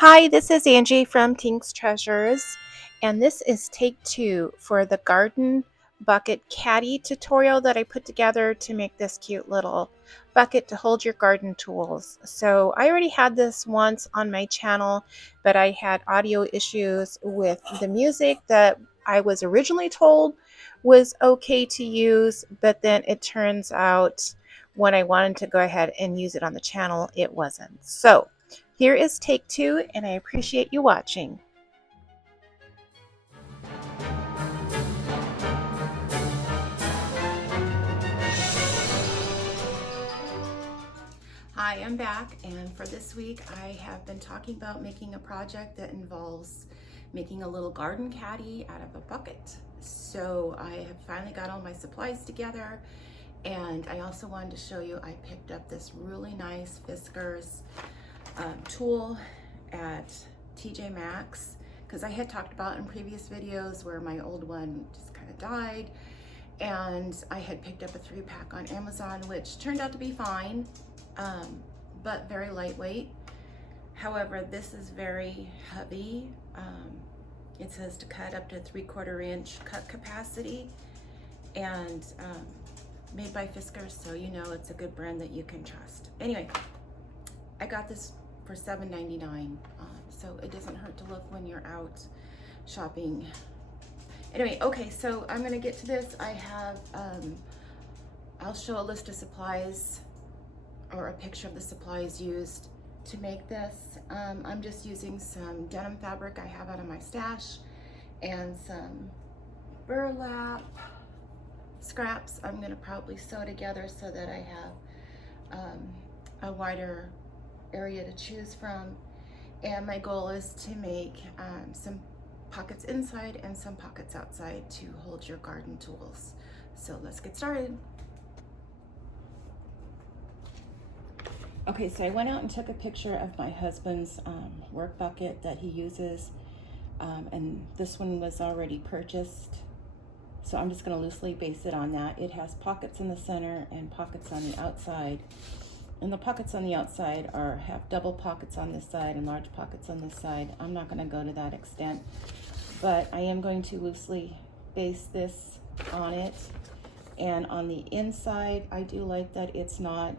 Hi, this is Angie from Tink's Treasures, and this is take 2 for the Garden Bucket Caddy tutorial that I put together to make this cute little bucket to hold your garden tools. So I already had this once on my channel, but I had audio issues with the music that I was originally told was okay to use, but then it turns out when I wanted to go ahead and use it on the channel, it wasn't. So here is take 2, and I appreciate you watching. Hi, I'm back, and for this week I have been talking about making a project that involves making a little garden caddy out of a bucket. So I have finally got all my supplies together, and I also wanted to show you I picked up this really nice Fiskars tool at TJ Maxx, because I had talked about in previous videos where my old one just kind of died, and I had picked up a 3-pack on Amazon, which turned out to be fine, but very lightweight. However, this is very heavy. It says to cut up to 3/4 inch cut capacity, and made by Fiskars, so you know it's a good brand that you can trust. Anyway, I got this for $7.99, so it doesn't hurt to look when you're out shopping. Anyway, okay, so I'm gonna get to this. I have, I'll show a list of supplies or a picture of the supplies used to make this. I'm just using some denim fabric I have out of my stash and some burlap scraps I'm gonna probably sew together so that I have a wider area to choose from. And my goal is to make some pockets inside and some pockets outside to hold your garden tools. So let's get started. Okay, so I went out and took a picture of my husband's work bucket that he uses, and this one was already purchased, so I'm just going to loosely base it on that. It has pockets in the center and pockets on the outside, and the pockets on the outside have double pockets on this side and large pockets on this side. I'm not going to go to that extent, but I am going to loosely base this on it. And on the inside, I do like that it's not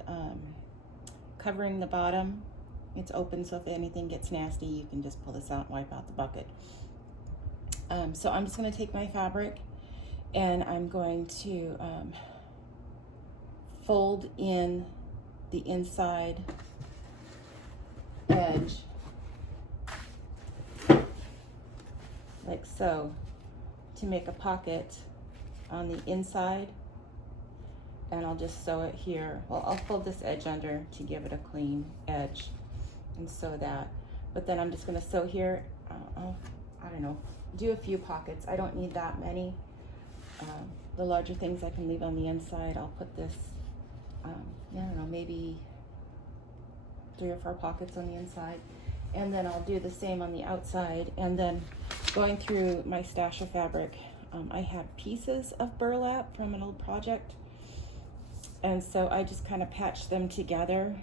covering the bottom. It's open, so if anything gets nasty, you can just pull this out and wipe out the bucket. So I'm just going to take my fabric and I'm going to fold in the inside edge like so to make a pocket on the inside, and I'll just sew it here. Well, I'll fold this edge under to give it a clean edge and sew that. But then I'm just going to sew here. I don't know, do a few pockets. I don't need that many. The larger things I can leave on the inside. I'll put this, I don't know, maybe 3 or 4 pockets on the inside. And then I'll do the same on the outside. And then going through my stash of fabric, I have pieces of burlap from an old project. And so I just kind of patch them together.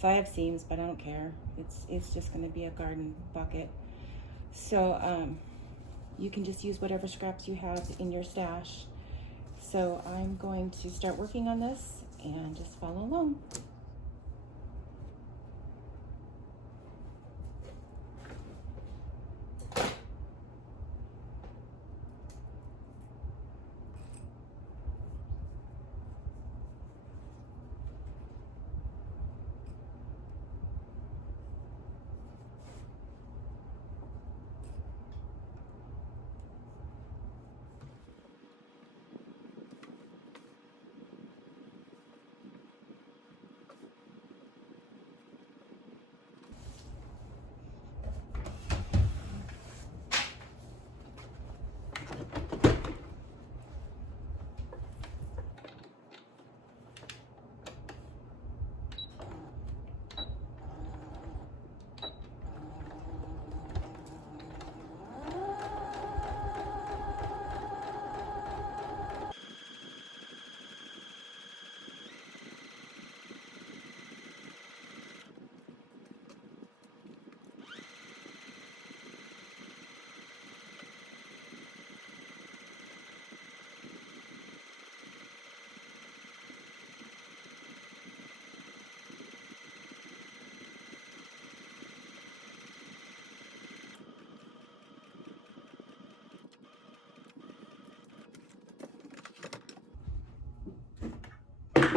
So I have seams, but I don't care. It's just going to be a garden bucket. So you can just use whatever scraps you have in your stash. So I'm going to start working on this and just follow along.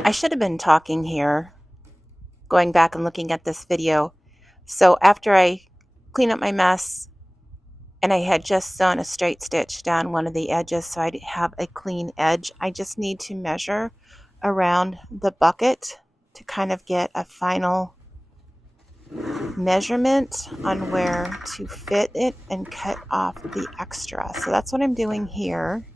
I should have been talking here, going back and looking at this video. So after I clean up my mess, and I had just sewn a straight stitch down one of the edges so I'd have a clean edge, I just need to measure around the bucket to kind of get a final measurement on where to fit it and cut off the extra. So that's what I'm doing here.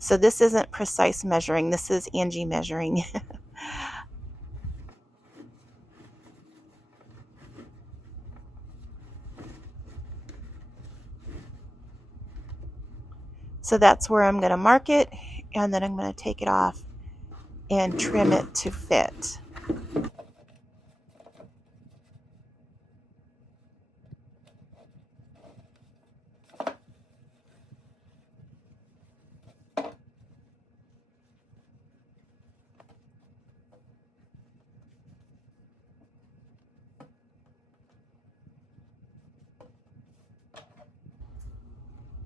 So this isn't precise measuring, this is Angie measuring. So that's where I'm going to mark it, and then I'm going to take it off and trim it to fit.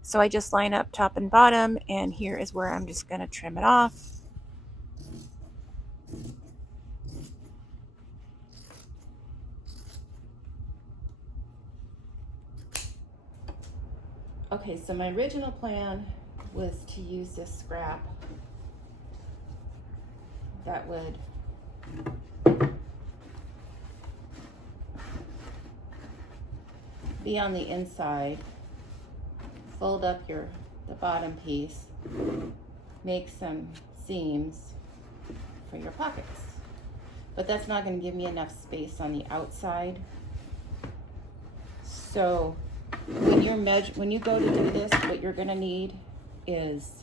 So I just line up top and bottom, and here is where I'm just going to trim it off. Okay, so my original plan was to use this scrap that would be on the inside. Fold up the bottom piece, make some seams for your pockets. But that's not going to give me enough space on the outside. So when you go to do this, what you're going to need is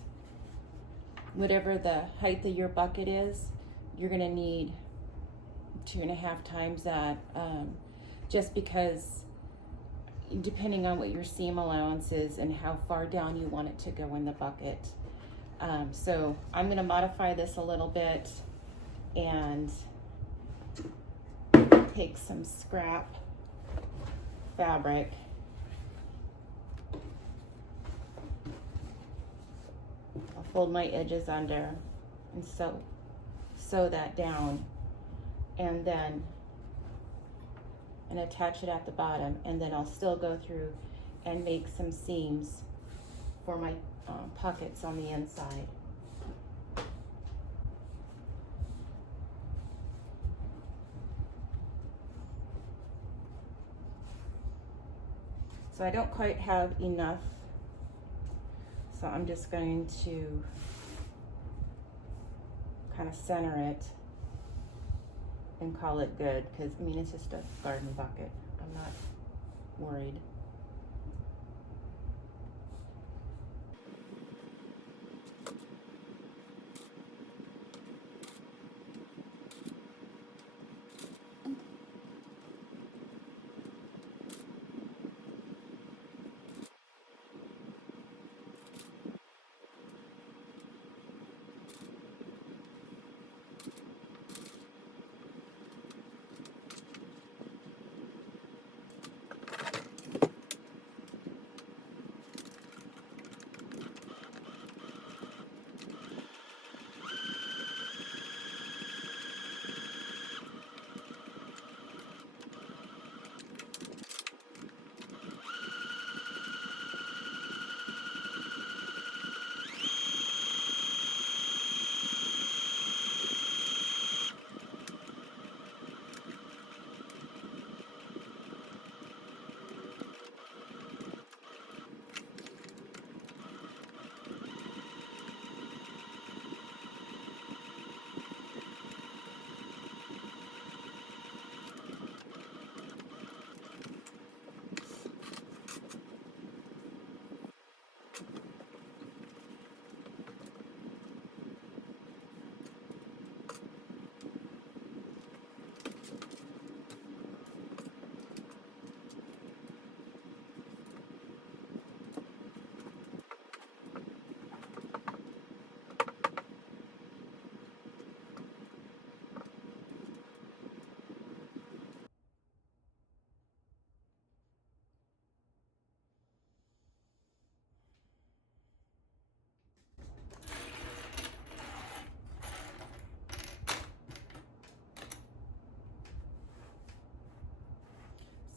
whatever the height of your bucket is, you're going to need 2.5 times that, just because depending on what your seam allowance is and how far down you want it to go in the bucket. So I'm going to modify this a little bit and take some scrap fabric. I'll fold my edges under and sew that down, and then attach it at the bottom, and then I'll still go through and make some seams for my pockets on the inside. So I don't quite have enough, so I'm just going to kind of center it and call it good, because I mean, it's just a garden bucket. I'm not worried.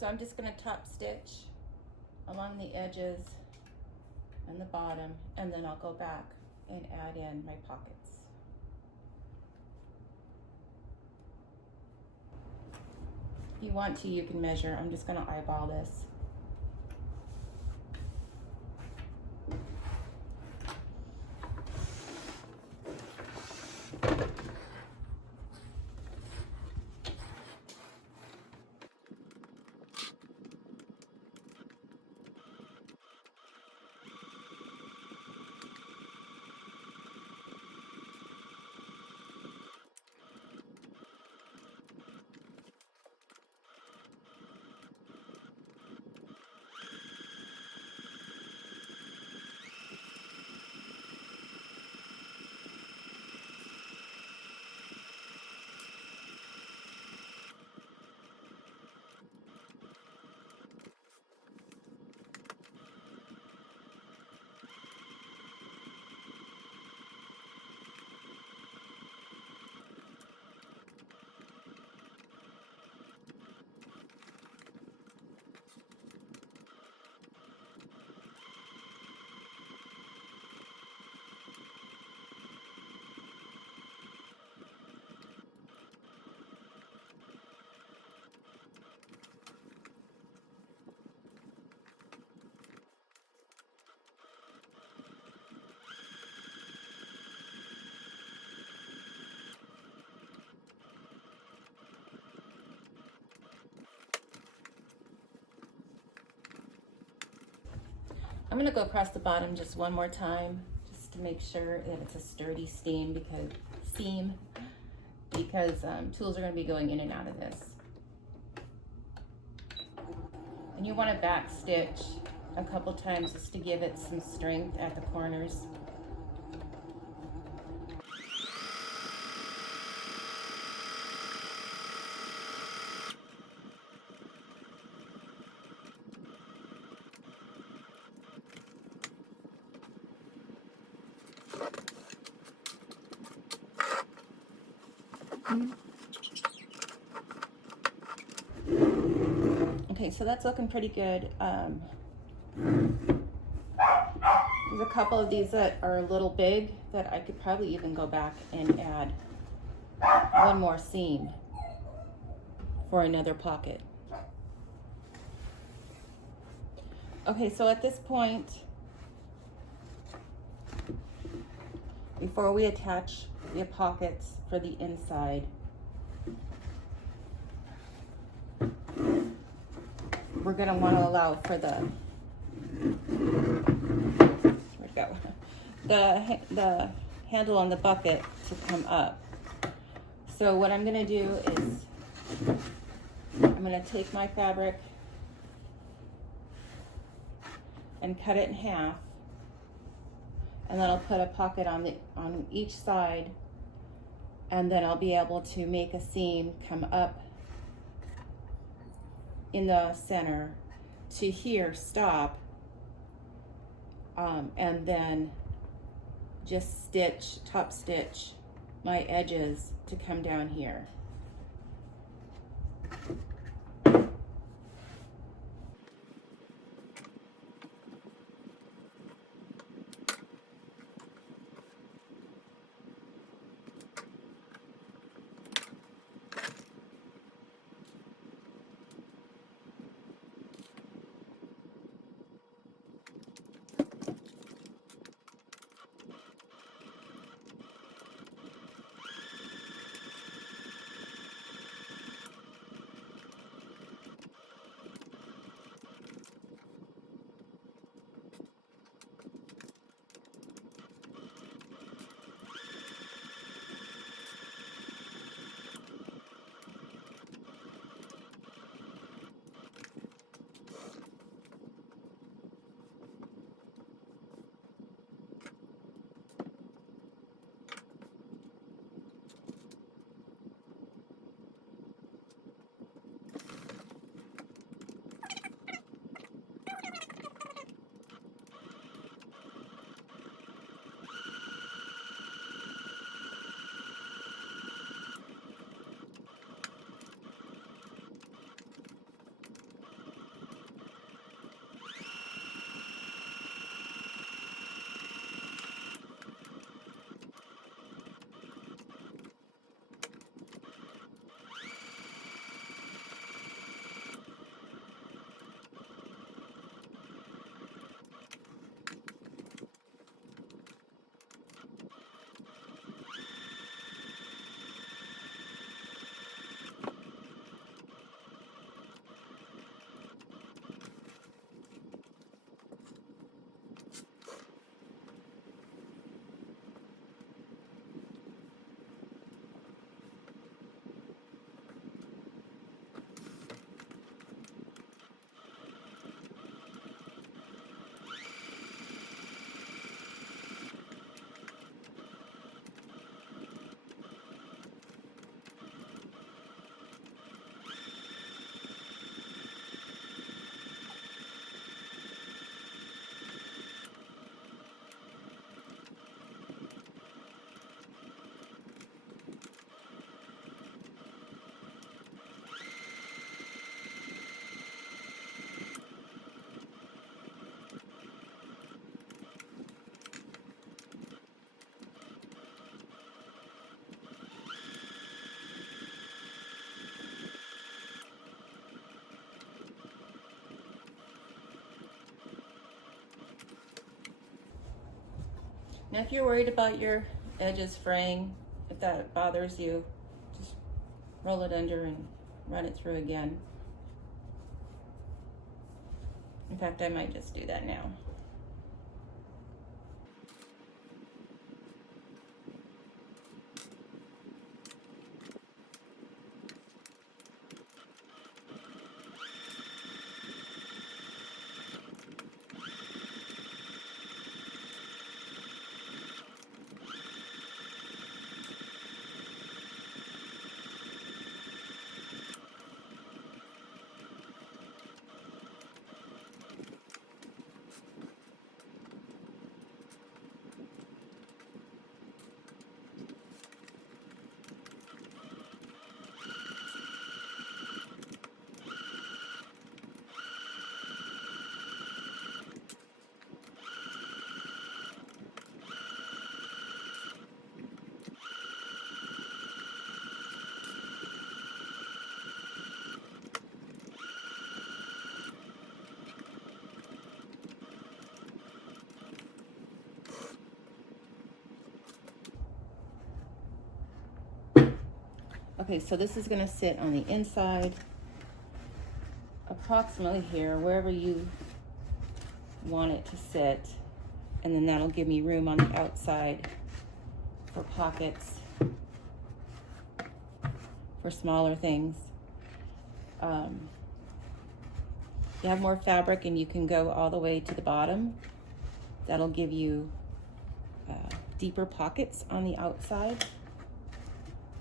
So I'm just going to top stitch along the edges and the bottom, and then I'll go back and add in my pockets. If you want to, you can measure. I'm just going to eyeball this. I'm going to go across the bottom just one more time, just to make sure that it's a sturdy seam because tools are going to be going in and out of this. And you want to back stitch a couple times just to give it some strength at the corners. Okay, so that's looking pretty good. There's a couple of these that are a little big that I could probably even go back and add one more seam for another pocket. Okay, so at this point, before we attach the pockets for the inside, we're going to want to allow for the handle on the bucket to come up. So what I'm going to do is I'm going to take my fabric and cut it in half, and then I'll put a pocket on each side, and then I'll be able to make a seam come up in the center to here, stop, and then just top stitch my edges to come down here. Now if you're worried about your edges fraying, if that bothers you, just roll it under and run it through again. In fact, I might just do that now. Okay, so this is gonna sit on the inside, approximately here, wherever you want it to sit. And then that'll give me room on the outside for pockets, for smaller things. You have more fabric and you can go all the way to the bottom. That'll give you deeper pockets on the outside.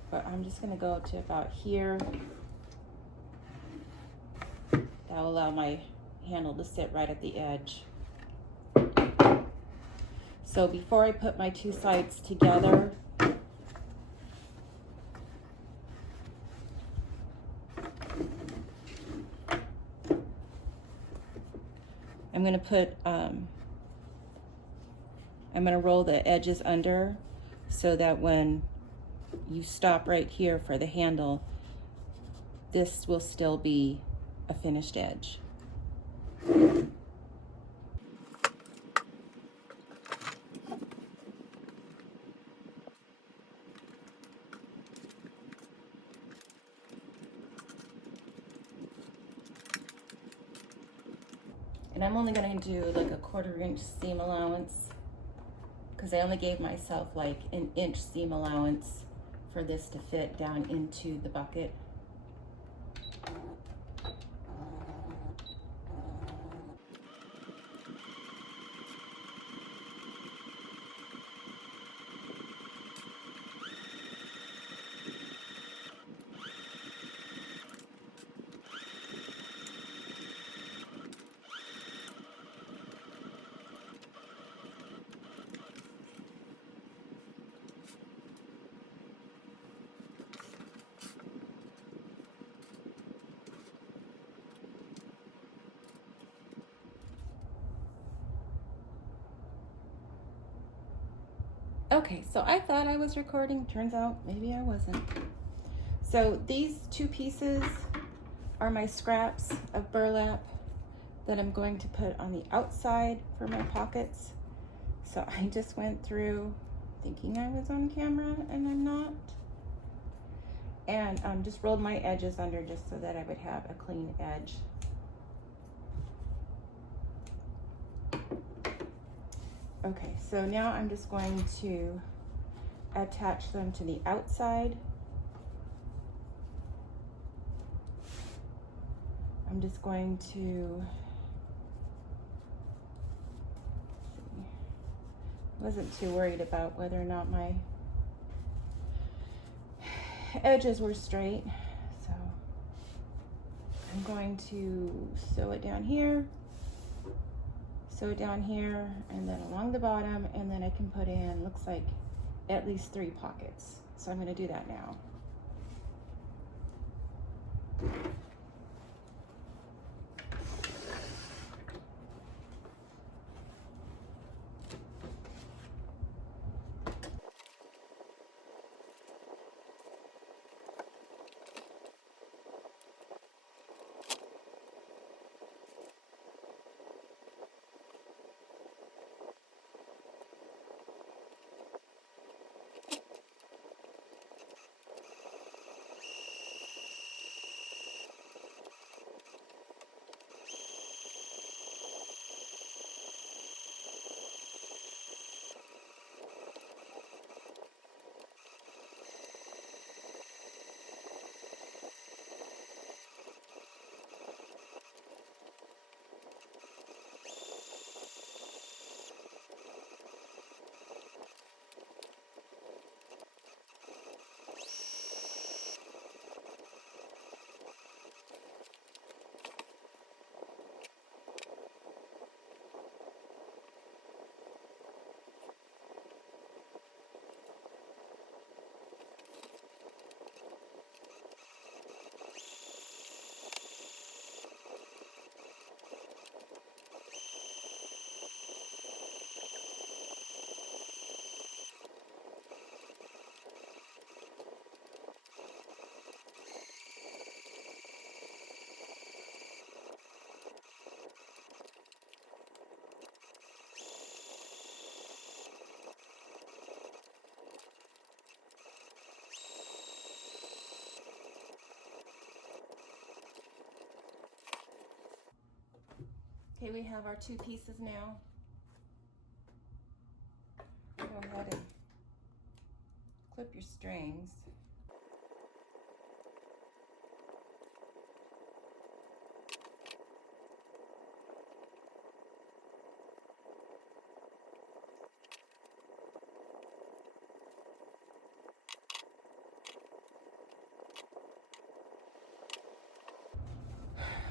But I'm just gonna go to about here. That'll allow my handle to sit right at the edge. So before I put my two sides together, I'm gonna put, I'm gonna roll the edges under so that when you stop right here for the handle, this will still be a finished edge. And I'm only gonna do like a 1/4 inch seam allowance because I only gave myself like an inch seam allowance for this to fit down into the bucket. Okay, so I thought I was recording, turns out maybe I wasn't. So these two pieces are my scraps of burlap that I'm going to put on the outside for my pockets. So I just went through thinking I was on camera and I'm not. And just rolled my edges under just so that I would have a clean edge. Okay, so now I'm just going to attach them to the outside. I'm just going to, wasn't too worried about whether or not my edges were straight. So I'm going to sew it down here. Sew it down here and then along the bottom, and then I can put in, looks like at least 3 pockets. So I'm going to do that now. Okay, we have our two pieces now. Go ahead and clip your strings.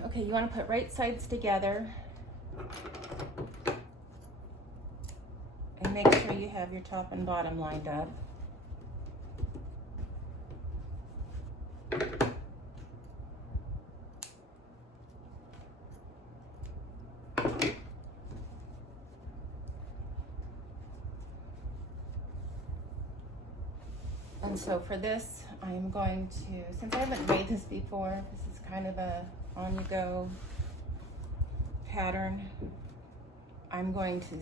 Okay, you want to put right sides together and make sure you have your top and bottom lined up. And so for this, I'm going to, since I haven't made this before, this is kind of a on-you-go pattern. I'm going to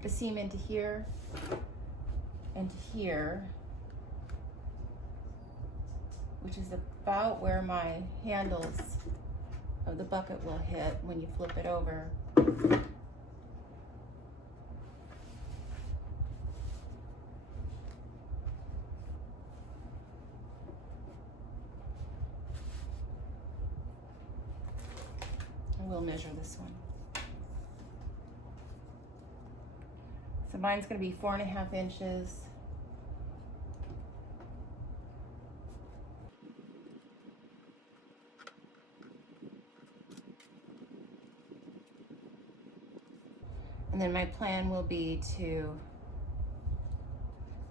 put a seam into here and here, which is about where my handles of the bucket will hit when you flip it over. We'll measure this one. So mine's going to be 4.5 inches. And then my plan will be to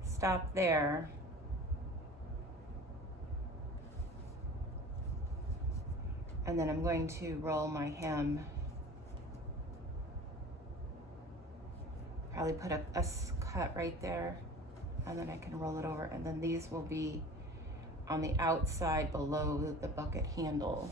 stop there. And then I'm going to roll my hem. Probably put a cut right there, and then I can roll it over. And then these will be on the outside below the bucket handle.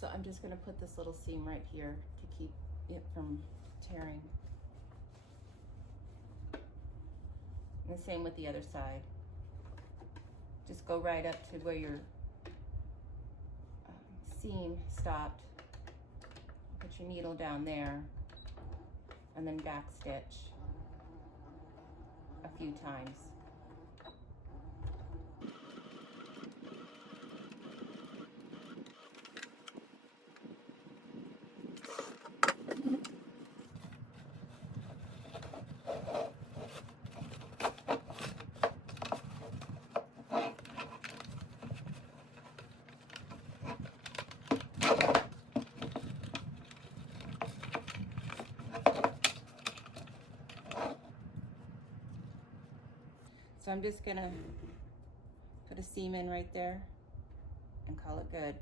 So I'm just going to put this little seam right here to keep it from tearing. And the same with the other side. Just go right up to where your seam stopped. Put your needle down there and then back stitch a few times. So I'm just gonna put a seam in right there and call it good.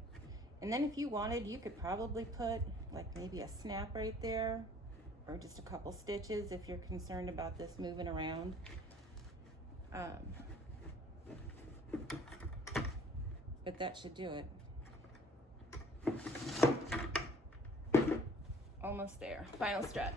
And then if you wanted, you could probably put like maybe a snap right there or just a couple stitches if you're concerned about this moving around. But that should do it. Almost there, final stretch.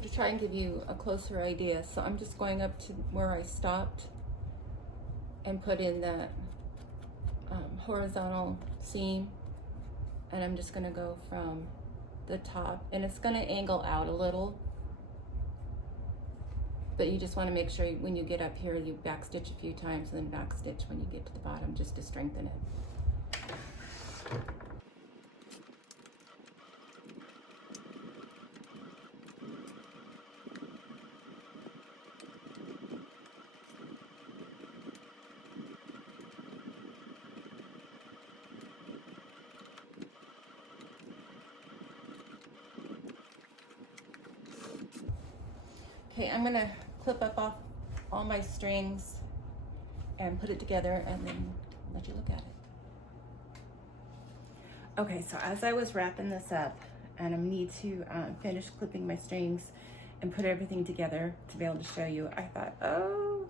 So to try and give you a closer idea, so I'm just going up to where I stopped and put in that horizontal seam, and I'm just gonna go from the top, and it's gonna angle out a little, but you just wanna make sure when you get up here, you backstitch a few times and then backstitch when you get to the bottom just to strengthen it. Okay, I'm gonna clip up off all my strings and put it together and then let you look at it. Okay, so as I was wrapping this up, and I need to finish clipping my strings and put everything together to be able to show you, I thought, oh,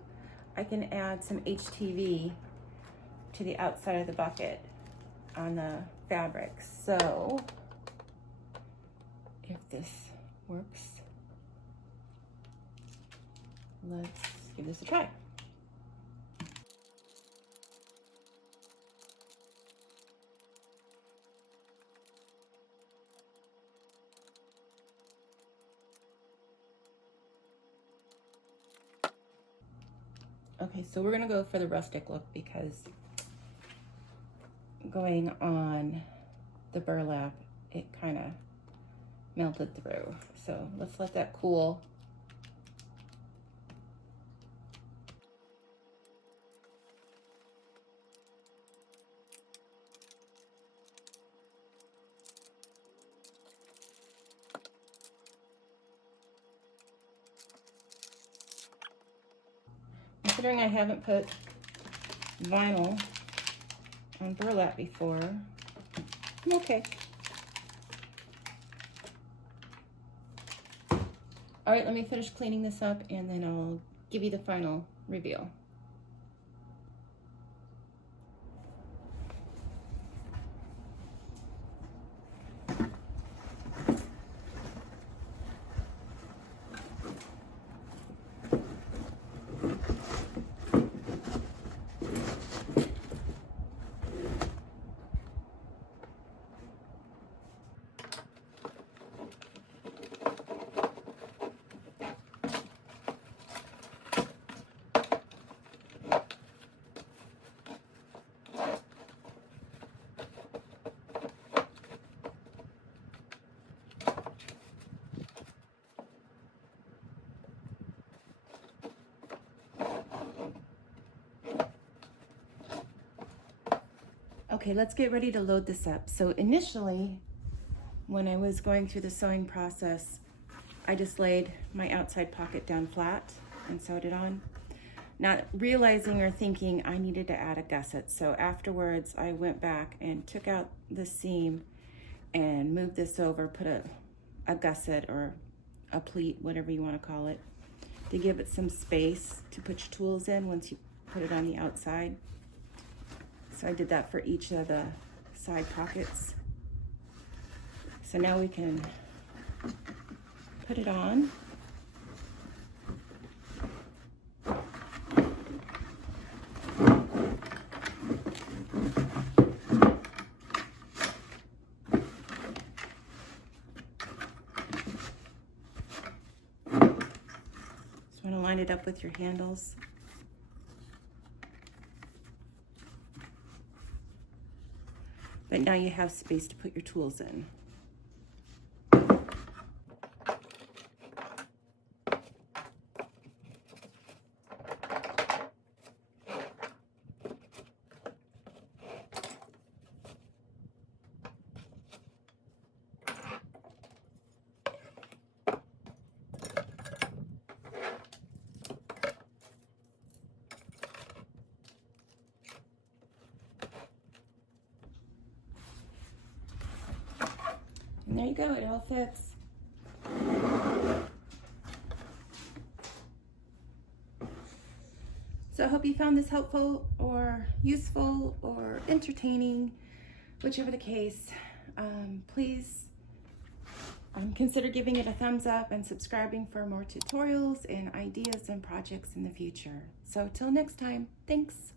I can add some HTV to the outside of the bucket on the fabric. So if this works, let's give this a try. Okay, so we're gonna go for the rustic look because going on the burlap, it kind of melted through. So let's let that cool. Considering I haven't put vinyl on burlap before, I'm okay. All right, let me finish cleaning this up and then I'll give you the final reveal. Okay, let's get ready to load this up. So initially, when I was going through the sewing process, I just laid my outside pocket down flat and sewed it on, not realizing or thinking I needed to add a gusset. So afterwards, I went back and took out the seam and moved this over, put a gusset or a pleat, whatever you want to call it, to give it some space to put your tools in once you put it on the outside. So I did that for each of the side pockets. So now we can put it on. Just want to line it up with your handles. But now you have space to put your tools in. And there you go, it all fits. So I hope you found this helpful or useful or entertaining, whichever the case. Please Consider giving it a thumbs up and subscribing for more tutorials and ideas and projects in the future. So till next time, thanks.